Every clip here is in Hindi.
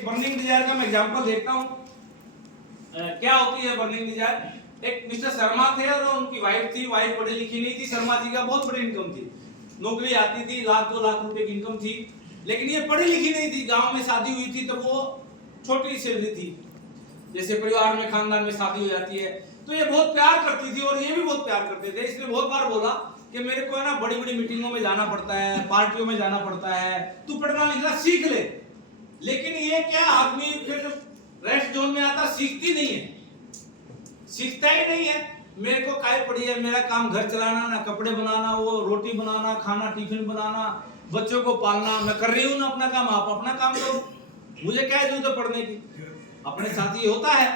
बर्निंग डिजायर का मैं एग्जांपल देखता हूँ। क्या होती है बर्निंग डिजायर? एक मिस्टर शर्मा थे और उनकी वाइफ थी। वाइफ पढ़ी लिखी नहीं थी। शर्मा जी का बहुत बड़ी इनकम थी, नौकरी आती थी, 1-2 लाख रुपए की इनकम थी। लेकिन ये पढ़ी लिखी नहीं थी। गांव में शादी हुई थी तब वो छोटी सैलरी थी, जैसे परिवार में खानदान में शादी हो जाती है। तो ये बहुत प्यार करती थी और ये भी बहुत प्यार करते थे। इसने बहुत बार बोला कि मेरे को है ना बड़ी बड़ी मीटिंगों में जाना पड़ता है, पार्टियों में जाना पड़ता है, तू पढ़ना लिखना सीख ले। लेकिन ये क्या आदमी फिर रेस्ट जोन में आता, सीखती नहीं है, सीखता ही नहीं है। मेरे को काय पड़ी है, मेरा काम घर चलाना, ना कपड़े बनाना, वो रोटी बनाना, खाना टिफिन बनाना, बच्चों को पालना। मैं कर रही हूँ ना अपना काम, आप अपना काम करो, मुझे क्या जरूरत है पढ़ने की। अपने साथ ये होता है,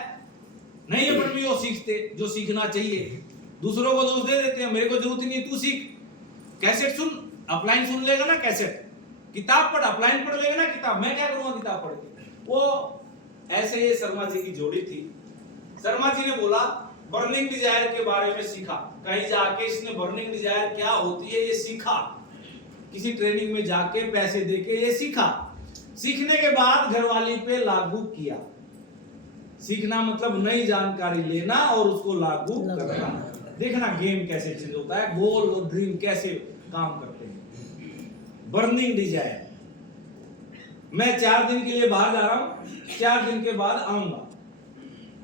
नहीं है पर भी वो सीखते जो सीखना चाहिए। दूसरों को दोष दे देते हैं, मेरे को जरूरत नहीं, तू सीख। कैसेट सुन, अपलाइन सुन लेगा ना कैसेट, किताब पढ़, अपलाइन पढ़ लेगा ना किताब। मैं क्या करूंगा किताब पढ़ के? वो ऐसे ये शर्मा जी की जोड़ी थी। शर्मा जी ने बोला बर्निंग डिजायर के बारे में सीखा। कहीं जाके इसने बर्निंग डिजायर क्या होती है ये सीखा, किसी ट्रेनिंग में जाके पैसे देके ये सीखा। सीखने के बाद घरवाली पे लागू किया। सीखना मतलब नई जानकारी लेना और उसको लागू करना। देखना गेम कैसे चेंज होता है, गोल और ड्रीम कैसे काम करते हैं। बर्निंग डिजायर, मैं 4 दिन के लिए बाहर जा रहा हूं, 4 दिन के बाद आऊंगा।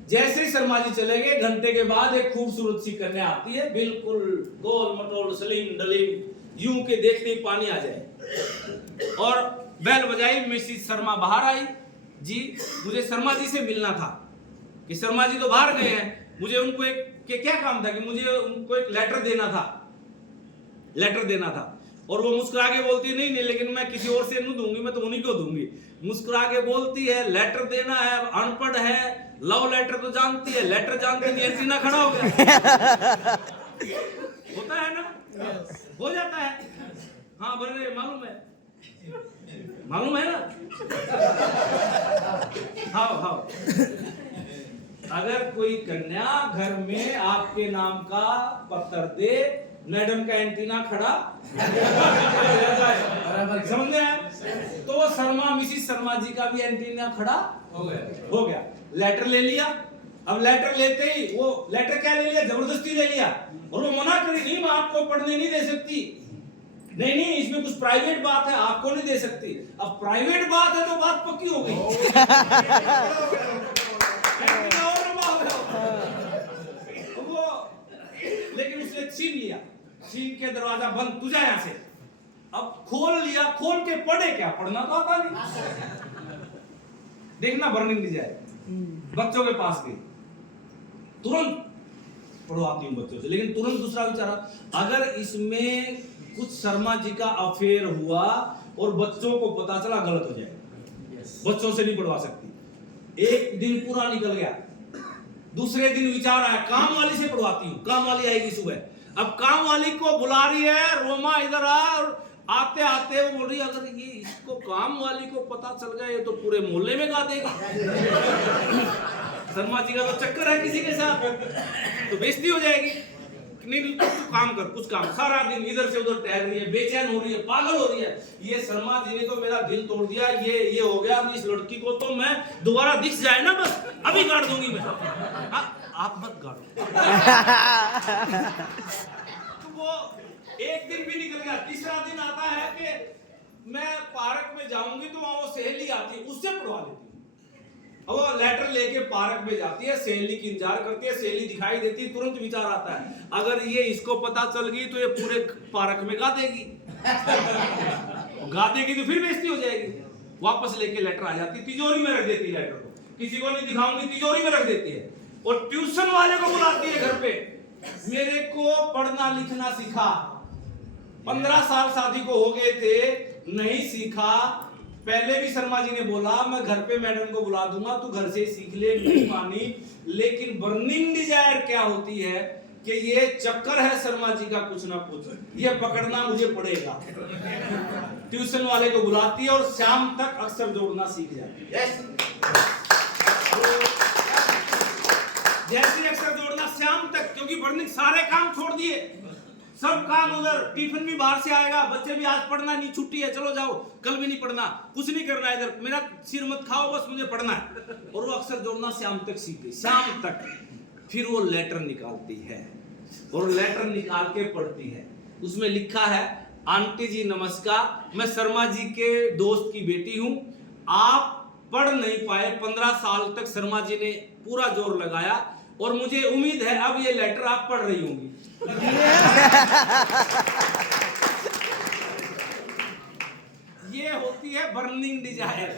जैसे ही शर्मा जी चले गए, घंटे के बाद एक खूबसूरत सी कन्या आती है, बिल्कुल गोल मटोल सलीम डलीम, यूं के देखते ही पानी आ जाए। और बेल बजाई, मिसेस शर्मा बाहर आई। जी मुझे शर्मा जी से मिलना था। कि शर्मा जी तो बाहर गए हैं, मुझे उनको एक के क्या काम था कि मुझे उनको एक लेटर देना था, लेटर देना था। और वो मुस्कुरा के बोलती नहीं नहीं, लेकिन मैं किसी और से नहीं दूंगी, मैं तो उन्हीं को दूंगी। मुस्कुरा के बोलती है लेटर देना है, अनपढ़ है, लव लेटर तो जानती है, लेटर जानती नहीं, एंटीना खड़ा हो गया। होता है ना, हो जाता है। हाँ बड़े मालूम है, मालूम है ना। हाँ हाँ, अगर कोई कन्या घर में आपके नाम का पत्र दे, मैडम का एंटीना खड़ा समझ गए? तो वो शर्मा मिसिस शर्मा जी का भी एंटीना खड़ा हो गया। लेटर ले लिया। अब लेटर लेते ही वो लेटर क्या ले लिया, जबरदस्ती ले लिया। और वो मना करी, नहीं मैं आपको पढ़ने नहीं दे सकती, नहीं नहीं इसमें कुछ प्राइवेट बात है, आपको नहीं दे सकती। अब प्राइवेट बात है तो बात पक्की हो गई। वो लेकिन उसने छीन लिया, छीन के दरवाजा बंद, तू जा यहां से। अब खोल लिया, खोल के पढ़े क्या, पढ़ना तो आता नहीं। देखना बर्निंग डिजायर, बच्चों के पास गई, तुरंत पढ़वाती हूं बच्चों से। लेकिन तुरंत दूसरा विचार, अगर इसमें कुछ शर्मा जी का अफेयर हुआ और बच्चों को पता चला, गलत हो जाएगा। बच्चों से नहीं पढ़वा सकती। एक दिन पूरा निकल गया। दूसरे दिन विचार आया, काम वाली से पढ़वाती हूँ। काम वाली आएगी सुबह। अब काम वाली को बुला रही है, रोमा इधर आ। और आते आते वो बोल रही है, अगर ये इसको काम वाली को पता चल गया, ये तो पूरे मोहल्ले में गा देगा। शर्मा जी का तो चक्कर है किसी के साथ, तो बेइज्जती हो जाएगी। नहीं तू काम कर, कुछ काम। सारा दिन इधर से उधर टहल रही है, बेचैन हो रही है, पागल हो रही है। ये शर्मा जी ने तो मेरा दिल तोड़ दिया, ये हो गया। इस लड़की को तो मैं दोबारा दिख जाए ना बस अभी गाड़ दूंगी मैं। आप मत गाड़ो। तो वो एक दिन भी निकल गया। तीसरा दिन आता है कि मैं पार्क में जाऊंगी तो वहां वो सहेली आती है, उससे पढ़वा लेती हूँ। वो लेटर लेके पार्क में जाती है, सहेली की इंतजार करती है, सहेली दिखाई देती है, तुरंत विचार आता है, अगर ये इसको पता चल गई तो ये पूरे पार्क में गा देगी। गा देगी तो फिर बेइज्जती हो जाएगी। वापस लेके लेटर आ जाती, तिजोरी में रख देती है लेटर को, किसी को नहीं दिखाऊंगी, तिजोरी में रख देती है। और ट्यूशन वाले को बुलाती है घर पे, मेरे को पढ़ना लिखना सिखा। 15 साल शादी को हो गए थे, नहीं सीखा। पहले भी शर्मा जी ने बोला मैं घर पे मैडम को बुला दूंगा, तू घर से सीख ले, नहीं मानी। लेकिन बर्निंग डिजायर क्या होती है कि ये चक्कर है शर्मा जी का कुछ ना कुछ, ये पकड़ना मुझे पड़ेगा। ट्यूशन वाले को बुलाती है और शाम तक अक्षर जोड़ना सीख जाती है। जैसे अक्षर जोड़ना शाम तक, क्योंकि बर्निंग सारे काम छोड़ दिए, सब काम उधर, टिफिन भी बाहर से आएगा, बच्चे भी आज पढ़ना नहीं, छुट्टी है, चलो जाओ, कल भी नहीं पढ़ना, कुछ नहीं करना है इधर, मेरा सिर मत खाओ, बस मुझे पढ़ना है। और वो अक्सर जोड़ना शाम तक सीखती, शाम तक। फिर वो लेटर निकालती है और लेटर निकाल के पढ़ती है। उसमें लिखा है, आंटी जी नमस्कार, मैं शर्मा जी के दोस्त की बेटी हूँ, आप पढ़ नहीं पाए, 15 साल तक शर्मा जी ने पूरा जोर लगाया और मुझे उम्मीद है अब ये लेटर आप पढ़ रही होंगी। ये होती है बर्निंग डिजायर।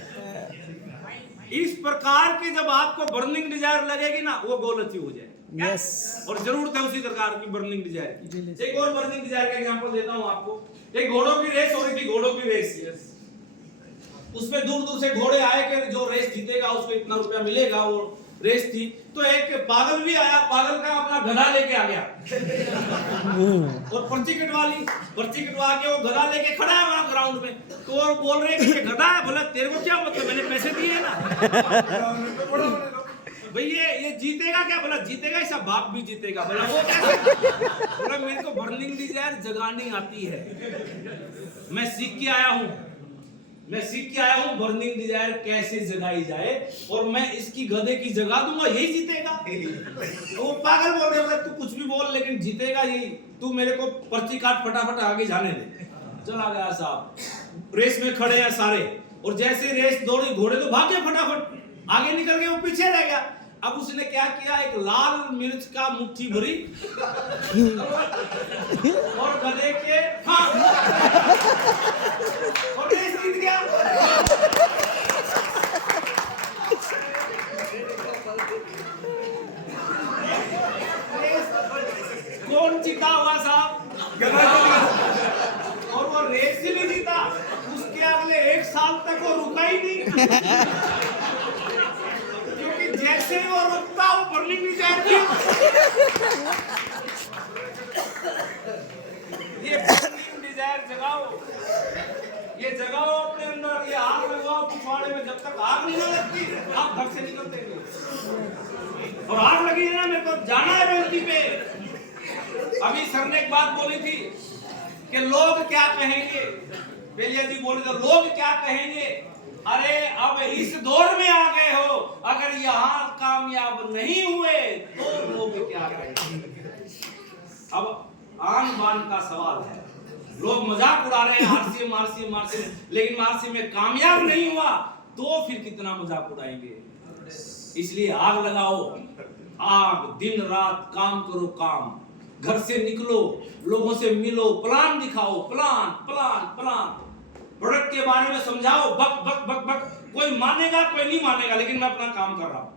इस प्रकार की जब आपको बर्निंग डिजायर लगेगी ना, वो गोल अचीव हो जाए। यस। और जरूरत है उसी प्रकार की बर्निंग डिजायर की। एक और बर्निंग डिजायर का एग्जांपल देता हूं आपको। एक घोड़ों की रेस हो रही थी, घोड़ों की रेस। उसमें दूर दूर से घोड़े आए कि जो रेस जीतेगा उसको इतना रुपया मिलेगा, वो रेस थी। तो एक पागल भी आया, पागल का अपना गधा लेके आ गया और पर्ची कटवा के वो गधा लेके खड़ा है वहां ग्राउंड में। तो वो बोल रहे कि गधा है, बोला तेरे को क्या मतलब, मैंने पैसे दिए है ना। भाई ये जीतेगा क्या, बोला जीतेगा, इसका बाप भी जीतेगा। बोला वो कैसे, बोला मेरे को बर्निंग डिजायर जगानी आती है, मैं सीख के आया हूं बर्निंग डिजायर कैसे जगाई जाए, और मैं इसकी गधे की जगा दूंगा, यही जीतेगा। वो पागल बोल रहे, तू कुछ भी बोल लेकिन जीतेगा यही, तू मेरे को पर्ची काट, फटाफट आगे जाने दे। चला गया साहब, रेस में खड़े हैं सारे, और जैसे रेस दौड़ी, घोड़े तो भागे फटाफट, आगे निकल गए, वो पीछे रह गया। अब उसने क्या किया, एक लाल मिर्च का मुट्ठी भरी और गधे के और रेस जीत गया। कौन जीता हुआ साहब, और वो रेस ही नहीं जीता, उसके अगले 1 साल तक वो रुका ही नहीं। जैसे ही वो रुकता, वो बर्निंग डिजायर ये बर्निंग डिजायर जगाओ, ये जगाओ अपने अंदर, ये आग लगाओ पिछवाड़े में, जब तक आग नहीं लगती आप घर से निकलते नहीं। और आग लगी है ना, मेरे को जाना है बेंची पे। अभी सर ने एक बात बोली थी कि लोग क्या कहेंगे, बेलिया जी बोले तो लोग क्या कहेंगे। अरे अब इस दौर में आ गए हो, अगर यहाँ कामयाब नहीं हुए तो लोग क्या कहेंगे। अब आन बान का सवाल है, लोग मजाक उड़ा रहे हैं आरसीएम, लेकिन आरसीएम में कामयाब नहीं हुआ तो फिर कितना मजाक उड़ाएंगे। इसलिए आग लगाओ, आग, दिन रात काम करो, काम, घर से निकलो, लोगों से मिलो, प्लान दिखाओ, प्लान प्रोडक्ट के बारे में समझाओ, बक, कोई मानेगा कोई नहीं मानेगा, लेकिन मैं अपना काम कर रहा हूं।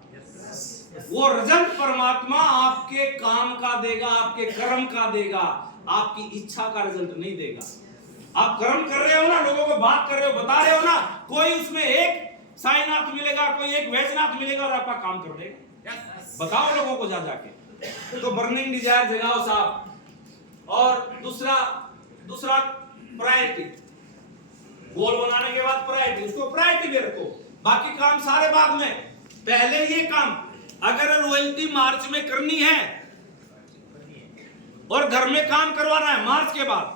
वो रिजल्ट परमात्मा आपके काम का देगा, आपके कर्म का देगा, आपकी इच्छा का रिजल्ट नहीं देगा। आप कर्म कर रहे हो ना, लोगों को बात कर रहे हो, बता रहे हो ना, कोई उसमें एक साइनार्थ मिलेगा, कोई एक वेजनार्थ मिलेगा और आपका काम कर देगा। बताओ लोगों को जा जाके। तो बर्निंग डिजायर जगाओ साहब। और दूसरा प्रायोरिटी, गोल बनाने के बाद प्रायोरिटी, उसको प्रायोरिटी में रखो, बाकी काम सारे बाद में। पहले ये काम अगर रॉयल्टी मार्च में करनी है और घर में काम करवाना है, मार्च के बाद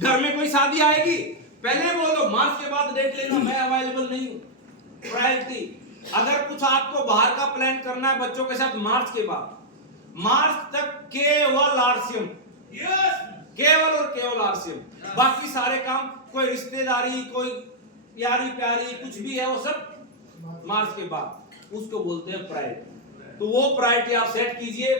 घर में कोई शादी आएगी, पहले बोलो मार्च के बाद डेट लेना, मैं अवेलेबल नहीं हूं। प्रायोरिटी, अगर कुछ आपको बाहर का प्लान करना है बच्चों के साथ, मार्च के बाद, मार्च तक केवल आरसीएम, केवल और केवल आरसीएम, बाकी सारे काम, कोई रिश्तेदारी, कोई यारी प्यारी, कुछ भी है वो सब मार्च के बाद, उसको बोलते हैं प्रायोरिटी। तो वो प्रायोरिटी आप सेट कीजिए।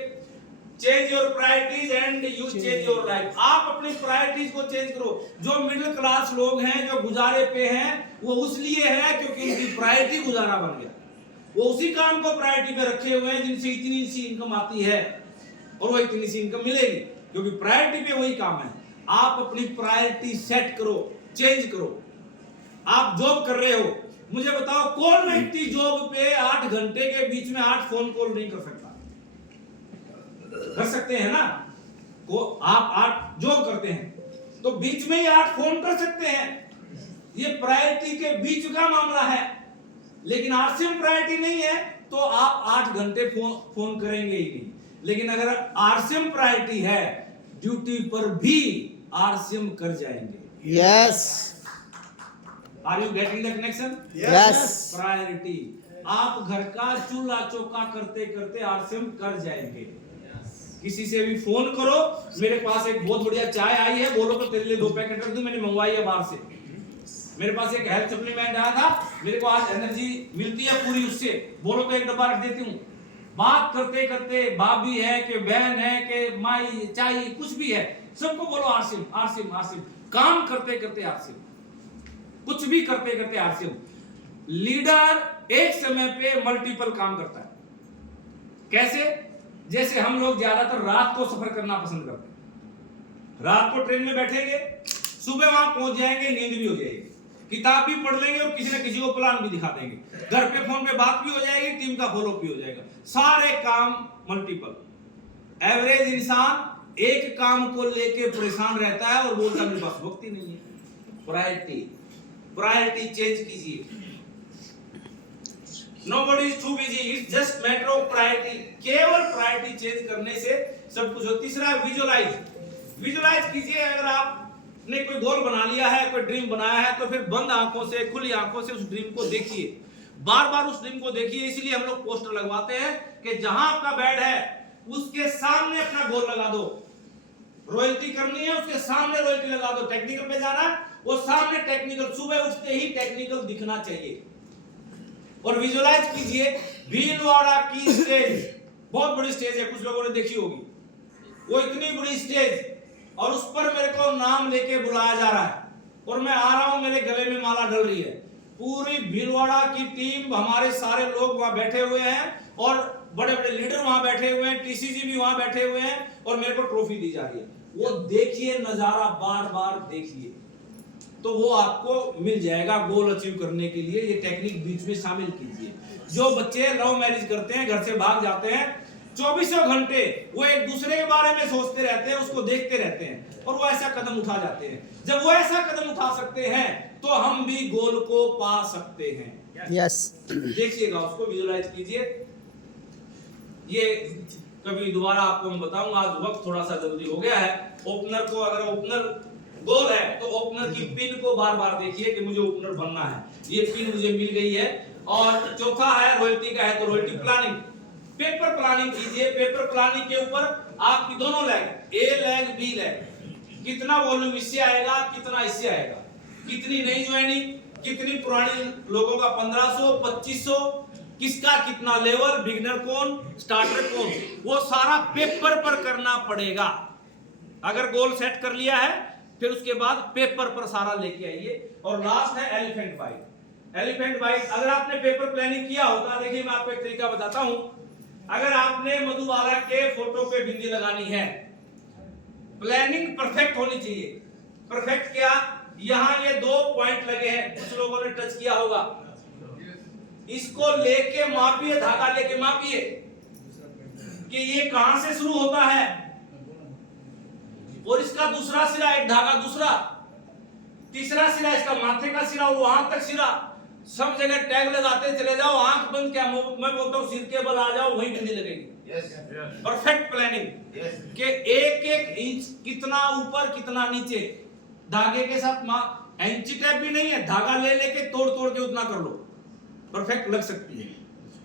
Change your priorities and you change your life. आप अपनी प्रायोरिटीज को चेंज करो। जो मिडिल क्लास लोग हैं, जो गुजारे पे हैं, वो उसलिए है क्योंकि उनकी प्रायोरिटी गुजारा बन गया। वो उसी काम को प्रायोरिटी पे रखे हुए हैं जिनसे इतनी सी इनकम आती है और वो इतनी सी इनकम मिलेगी, क्योंकि प्रायोरिटी पे वही काम है। आप अपनी प्रायोरिटी सेट करो, चेंज करो। आप जॉब कर रहे हो, मुझे बताओ कौन व्यक्ति जॉब पे 8 घंटे के बीच में 8 फोन कॉल नहीं कर सकता? कर सकते हैं ना? को आप 8 जॉब करते हैं तो बीच में ही 8 फोन कर सकते हैं। ये प्रायोरिटी के बीच का मामला है। लेकिन आरसीएम प्रायोरिटी नहीं है तो आप 8 घंटे फोन करेंगे ही नहीं। लेकिन अगर आरसीएम प्रायोरिटी है, ड्यूटी पर भी आरसीएम कर जाएंगे। Yes are you getting the connection? Yes priority, आप घर का चूल्हा चौका करते करते आरसीएम कर जाएंगे। किसी से भी फोन करो, मेरे पास एक बहुत बढ़िया चाय आई है, बोलो तो तेरे लिए 2 पैकेट रख दूं, मैंने मंगवाई है बाहर से। मेरे पास एक हेल्थ सप्लीमेंट आया था, मेरे को आज एनर्जी मिलती है पूरी उससे, बोलो तो 1 डब्बा रख देती हूँ। बात करते करते भाभी है कि बहन है कि माई चाय कुछ भी है, सबको बोलो आरसीएम आरसीएम आरसीएम। काम करते करते आरसीएम, कुछ भी करते करते आरसीएम। लीडर एक समय पे मल्टीपल काम करता है। कैसे? जैसे हम लोग ज्यादातर रात को सफर करना पसंद करते हैं। रात को ट्रेन में बैठेंगे, सुबह वहां पहुंच जाएंगे, नींद भी हो जाएगी, किताब भी पढ़ लेंगे और किसी न किसी को प्लान भी दिखा देंगे, घर पे फोन पे बात भी हो जाएगी, टीम का फॉलो भी हो जाएगा, सारे काम मल्टीपल। एवरेज इंसान एक काम को लेके परेशान रहता है और बोलता मेरे पास वक्त ही नहीं है। प्रायोरिटी चेंज कीजिए। Nobody is too busy, it's just matter of priority। केवल प्रायोरिटी चेंज करने से सब कुछ हो। तीसरा विजुलाइज कीजिए। अगर आपने कोई गोल बना लिया है, कोई ड्रीम बनाया है, तो फिर बंद आंखों से, खुली आंखों से उस ड्रीम को देखिए, बार बार उस ड्रीम को देखिए। इसलिए हम लोग पोस्टर लगवाते हैं कि जहां आपका बेड है उसके सामने अपना गोल लगा दो। रॉयल्टी करनी है, उसके सामने रॉयल्टी लगा दो। टेक्निकल पे जाना है, वो सामने टेक्निकल, सुबह उठते ही टेक्निकल दिखना चाहिए। और विजुलाइज कीजिए भीलवाड़ा की स्टेज, बहुत बड़ी स्टेज है, कुछ लोगों ने देखी होगी। वो इतनी बड़ी स्टेज और उस पर मेरे को नाम लेके बुलाया जा रहा है और मैं आ रहा हूं, मेरे गले में माला डल रही है। पूरी भीलवाड़ा की टीम, हमारे सारे लोग वहां बैठे हुए हैं और बड़े बड़े लीडर वहां बैठे हुए हैं, टीसीजी भी वहां बैठे हुए हैं और मेरे को ट्रॉफी दी जा रही है। वो देखिए नजारा, बार बार देखिए, तो वो आपको मिल जाएगा गोल अचीव करने के लिए। ये टेक्निक बीच में शामिल कीजिए। जो बच्चे लव मैरिज करते हैं, घर से भाग जाते हैं, 24 घंटे वो एक दूसरे के बारे में सोचते रहते हैं, उसको देखते रहते हैं और वो ऐसा कदम उठा जाते हैं। जब वो ऐसा कदम उठा सकते हैं तो हम भी गोल को पा सकते हैं। यस देखिएगा, उसको विजुलाइज कीजिए। ये कभी दोबारा आपको मैं बताऊंगा, आज वक्त थोड़ा सा जल्दी हो गया है। ओपनर को, अगर ओपनर गोल है तो ओपनर की पिन को बार बार देखिए कि मुझे ओपनर बनना है, ये पिन मुझे मिल गई है। और चौथा है रॉयल्टी का है, तो रॉयल्टी प्लानिंग, पेपर प्लानिंग कीजिए। पेपर प्लानिंग के ऊपर आपकी दोनों लेग, ए लेग बी लेग, कितना वॉल्यूम इससे आएगा, कितना इससे आएगा, कितनी नई ज्वाइनिंग, कितनी पुरानी लोगों का 1500 2500, किसका कितना लेवल, बिगिनर कौन, स्टार्टर कौन, वो सारा पेपर पर करना पड़ेगा। अगर गोल सेट कर लिया है फिर उसके बाद पेपर पर सारा लेके आइए। और लास्ट है एलिफेंट बाइट। एलिफेंट बाइट, अगर आपने पेपर प्लानिंग किया होता, देखिए मैं आपको एक तरीका बताता हूं। अगर आपने मधुबाला के फोटो पे बिंदी लगानी है, प्लानिंग परफेक्ट होनी चाहिए। परफेक्ट क्या, यहां ये 2 पॉइंट लगे हैं, कुछ लोगों ने टच किया होगा, इसको लेके मापिए, धागा लेके मापिए कि ये कहां से शुरू होता है और इसका दूसरा सिरा, एक धागा दूसरा, तीसरा सिरा, इसका माथे का सिरा, वहां तक सिरा, सब जगह टैग लगाते चले जाओ। आंख बंद, क्या मैं बोलता हूं, सिर के बल आ जाओ, वहीं बिंदी लगेगी। परफेक्ट प्लानिंग के एक एक इंच कितना ऊपर कितना नीचे, धागे के साथ इंची टेप भी नहीं है, धागा ले लेके तोड़ तोड़ के उतना कर लो, परफेक्ट लग सकती है।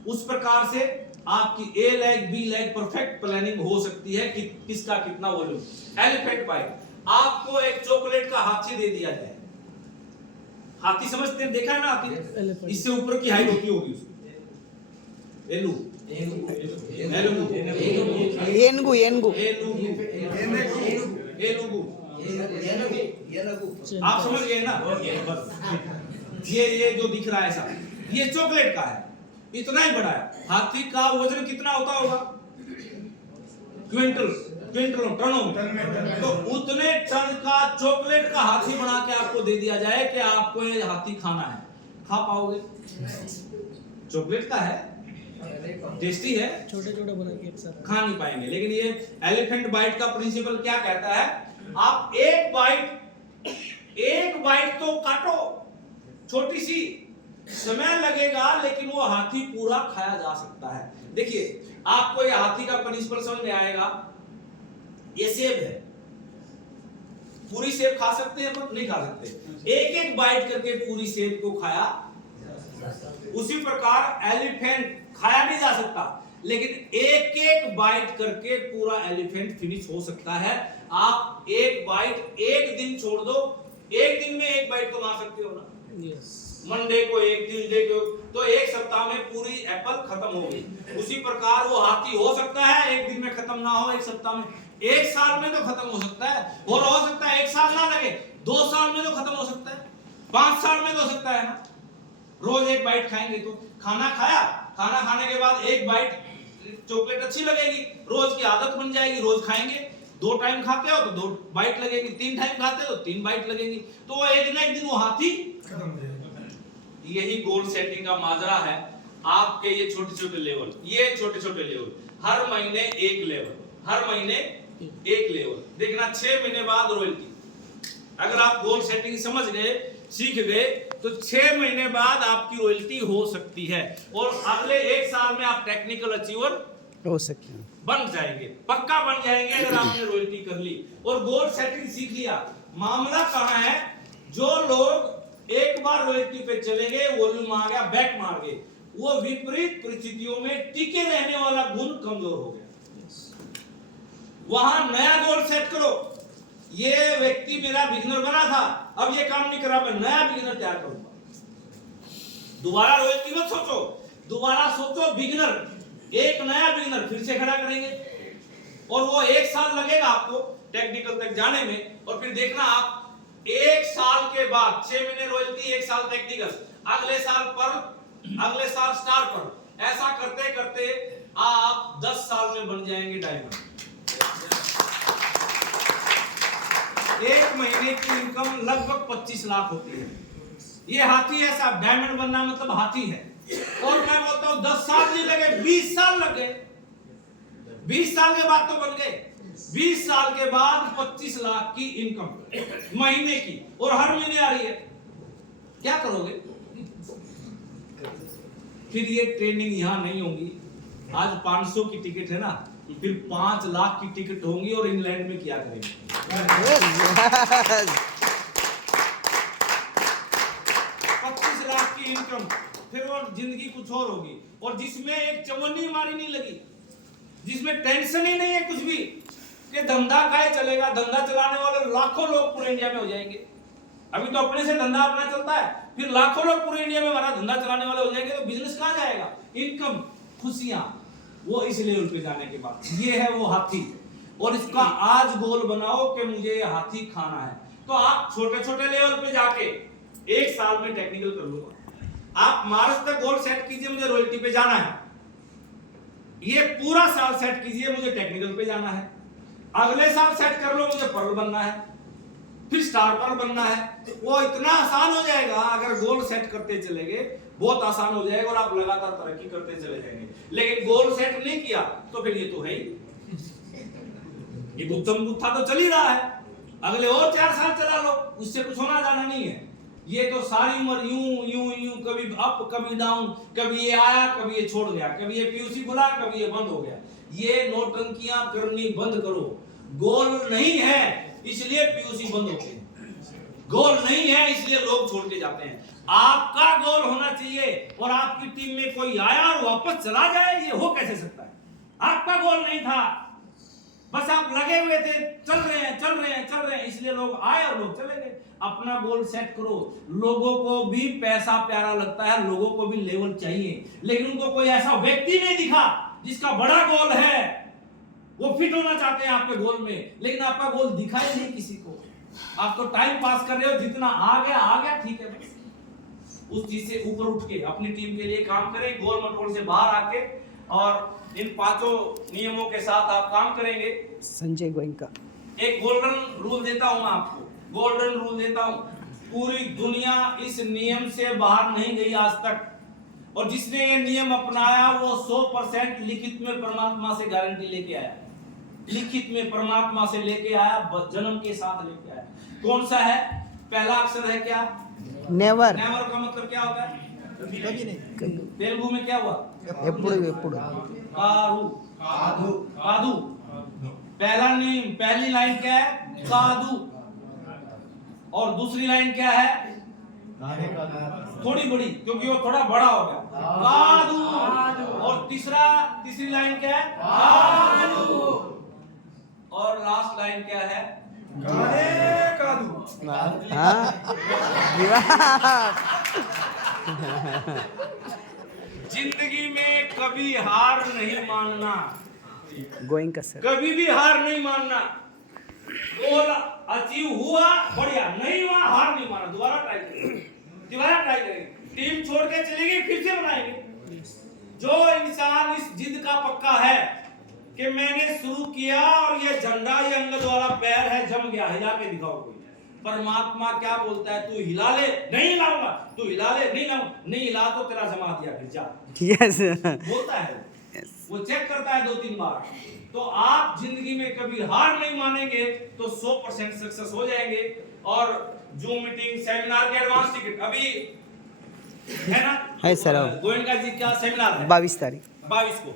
उस प्रकार से आपकी A leg B leg perfect planning हो सकती है कि किसका कितना वॉल्यूम। एलिफेंट बाइट, आपको एक चॉकलेट का हाथी दे दिया जाए, हाथी समझते हैं, देखा है ना हाथी, इससे ऊपर की हाइट होती होगी उसकी, एलू एनगु एनगु आप समझ गए ना। ये जो दिख रहा है ऐसा, ये चॉकलेट का है, इतना ही बड़ा है। हाथी का वजन कितना होता होगा, क्विंटल टनों में, तो उतने टन का चॉकलेट का हाथी बना के आपको दे दिया जाए कि आपको ये हाथी खाना है, खा पाओगे? चॉकलेट का है, टेस्टी है, छोटे छोटे बना के एक साथ खा नहीं पाएंगे। लेकिन ये एलिफेंट बाइट का प्रिंसिपल क्या कहता है, आप एक बाइट तो काटो, छोटी सी, समय लगेगा लेकिन वो हाथी पूरा खाया जा सकता है। देखिए आपको ये हाथी का प्रिंसिपल समझ में आएगा। ये सेब है, पूरी सेब खा सकते हैं पर नहीं खा सकते, एक एक बाइट करके पूरी सेब को खाया। उसी प्रकार एलिफेंट खाया नहीं जा सकता, लेकिन एक एक बाइट करके पूरा एलिफेंट फिनिश हो सकता है। आप एक बाइट एक दिन छोड़ दो, एक दिन में एक बाइट तो मार सकते हो ना। मंडे को एक, ट्यूसडे को, तो एक सप्ताह में पूरी एप्पल खत्म हो गई। उसी प्रकार वो हाथी हो सकता है एक दिन में खत्म ना हो, एक सप्ताह में, एक साल में तो खत्म हो सकता है, और हो सकता है एक साल ना लगे, 2 साल में तो खत्म हो सकता है, 5 साल में तो हो सकता है ना। रोज एक बाइट खाएंगे तो खाना खाया, खाना खाने के बाद एक बाइट चॉकलेट अच्छी लगेगी, रोज की आदत बन जाएगी, रोज खाएंगे। 2 टाइम खाते हो तो 2 बाइट लगेगी, 3 टाइम खाते हो तो 3 बाइट लगेगी, तो वो एक ना एक दिन वो हाथी खत्म हो जाएगा। यही गोल सेटिंग का माजरा है। आपके ये छोटे छोटे लेवल, ये छोटे छोटे लेवल, हर महीने एक लेवल, हर महीने एक लेवल देखना। 6 महीने बाद रॉयल्टी। अगर आप गोल सेटिंग समझ गए, सीख गए, तो 6 महीने बाद आपकी रॉयल्टी हो सकती है, और अगले 1 साल में आप टेक्निकल अचीवर हो सकती है, बन जाएंगे, पक्का बन जाएंगे अगर आपने रॉयल्टी कर ली और गोल सेटिंग सीख लिया। मामला कहां है, जो लोग एक बार रॉयल्टी पे चले गए, वॉल्यूम आ गया, बैक मार गए, वो विपरीत परिस्थितियों में टिके रहने वाला गुण कमजोर हो गया। वहां नया गोल सेट करो। ये व्यक्ति मेरा बिगिनर बना था, अब ये काम नहीं करा, मैं नया बिगिनर तैयार करूंगा। दोबारा रॉयल्टी मत सोचो, दोबारा सोचो बिगिनर, एक नया बिगिनर फिर से खड़ा करेंगे, और वो 1 साल लगेगा आपको टेक्निकल तक जाने में, और फिर देखना आप 1 साल के बाद 6 महीने रॉयल्टी, 1 साल टेक्निकल, अगले साल पर, अगले साल स्टार पर, ऐसा करते करते आप 10 साल में बन जाएंगे डायमंड। 1 महीने की इनकम लगभग 25 लाख होती है। ये हाथी है साहब, डायमंड बनना मतलब हाथी है। और मैं बोलता हूं 10 साल नहीं लगे, 20 साल लगे, 20 साल के बाद तो बन गए। 20 साल के बाद 25 लाख की इनकम महीने की, और हर महीने आ रही है। क्या करोगे? फिर ये ट्रेनिंग यहां नहीं होगी। आज 500 की टिकट है ना, फिर 5 लाख की टिकट होंगी, और इंग्लैंड में क्या करेंगे? 25 लाख की इनकम, फिर वो जिंदगी कुछ और होगी, और जिसमें एक चवन्नी मारी नहीं लगी, जिसमें टेंशन ही नहीं है कुछ भी, कि धंधा काहे चलेगा। धंधा चलाने वाले लाखों लोग पूरे इंडिया में हो जाएंगे। अभी तो अपने से धंधा अपना चलता है, फिर लाखों लोग पूरे इंडिया में हमारा धंधा चलाने वाले हो जाएंगे, तो बिजनेस कहां जाएगा? इनकम, खुशियां, वो इस लेवल पे जाने के बाद। ये है वो हाथी, और इसका आज गोल बनाओ कि मुझे ये हाथी खाना है। तो आप छोटे छोटे लेवल पे जाके 1 साल में टेक्निकल कर लूंगा। आप मार्च तक गोल सेट कीजिए, मुझे रॉयल्टी पे जाना है। ये पूरा साल सेट कीजिए, मुझे टेक्निकल पे जाना है। अगले साल सेट कर लो, मुझे पर्ल बनना है, फिर स्टार पर्ल बनना है। वो इतना आसान हो जाएगा अगर गोल सेट करते चले गए, बहुत आसान हो जाएगा, और आप लगातार तरक्की करते चले जाएंगे। लेकिन गोल सेट नहीं किया तो फिर ये तो है ही, ये गुत्थम गुत्था तो चल ही रहा है। अगले और 4 साल चला लो, उससे कुछ होना जाना नहीं है। ये तो सारी उम्र यूं यूं यूं, कभी अप कभी डाउन, कभी ये आया कभी ये छोड़ गया, कभी ये पीयूसी खुला कभी ये बंद हो गया। ये नौटंकियां करनी बंद करो। गोल नहीं है इसलिए पीयूसी बंद होते हैं, गोल नहीं है इसलिए लोग छोड़ के जाते हैं। आपका गोल होना चाहिए, और आपकी टीम में कोई आया और वापस चला जाए, ये हो कैसे सकता है? आपका गोल नहीं था, बस आप लगे हुए थे, चल रहे हैं चल रहे हैं चल रहे हैं, इसलिए लोग आए और लोग चले गए। अपना गोल सेट करो। लोगों को भी पैसा प्यारा लगता है, लोगों को भी लेवल चाहिए, लेकिन उनको कोई ऐसा व्यक्ति नहीं दिखा जिसका बड़ा गोल है, वो फिट होना चाहते हैं आपके गोल में, लेकिन आपका गोल दिखा ही नहीं किसी को। आप तो टाइम पास कर रहे हो, जितना आ गया ठीक है, बस उस चीज से ऊपर उठ के अपनी टीम के लिए काम करें, गोल मटोल से बाहर आके, और इन 5 नियमों के साथ आप काम करेंगे। संजय गोयनका एक गोल्डन रूल देता हूं मैं आपको, गोल्डन रूल देता हूं। पूरी दुनिया इस नियम से बाहर नहीं गई आज तक, और जिसने ये नियम अपनाया वो 100% लिखित में परमात्मा से गारंटी लेके आया, लिखित में परमात्मा से लेके आया, जन्म के साथ लेके आया। कौन सा है? पहला अक्षर है क्या? नेवर। नेवर का मतलब क्या होता है? कभी नहीं। तेलुगु में क्या हुआ? एప్పుడు कारू, कादू, कादू। पहली लाइन क्या है? कादू। और दूसरी लाइन क्या है? थोड़ी बड़ी, क्योंकि वो थोड़ा बड़ा हो गया, कादू। और तीसरी लाइन क्या है? कादू। और लास्ट लाइन क्या है? कादू। हाँ जिंदगी में कभी हार नहीं मानना, गोइंका सर कभी भी हार नहीं मानना। गोल अचीव हुआ बढ़िया, नहीं हुआ हार नहीं माना, दोबारा ट्राई करेंगे। टीम छोड़ के चलेंगे, फिर से बनाएंगे। जो इंसान इस जिद का पक्का है कि मैंने शुरू किया और ये झंडा, ये अंगद वाला पैर है, जम गया, हिला के दिखाओ कोई। परमात्मा क्या बोलता है? तू हिला ले, नहीं हिलाऊंगा। तू हिला ले, नहीं हिलाऊंगा। नहीं हिला तो तेरा जमा दिया, फिर जा। यस बोलता है वो चेक करता है 2-3 बार। तो आप जिंदगी में कभी हार नहीं मानेंगे तो 100% सक्सेस हो जाएंगे। और जूम मीटिंग, सेमिनार के एडवांस टिकट अभी है ना? है सर। गोयनका जी का सेमिनार है 22 तारीख 22 को।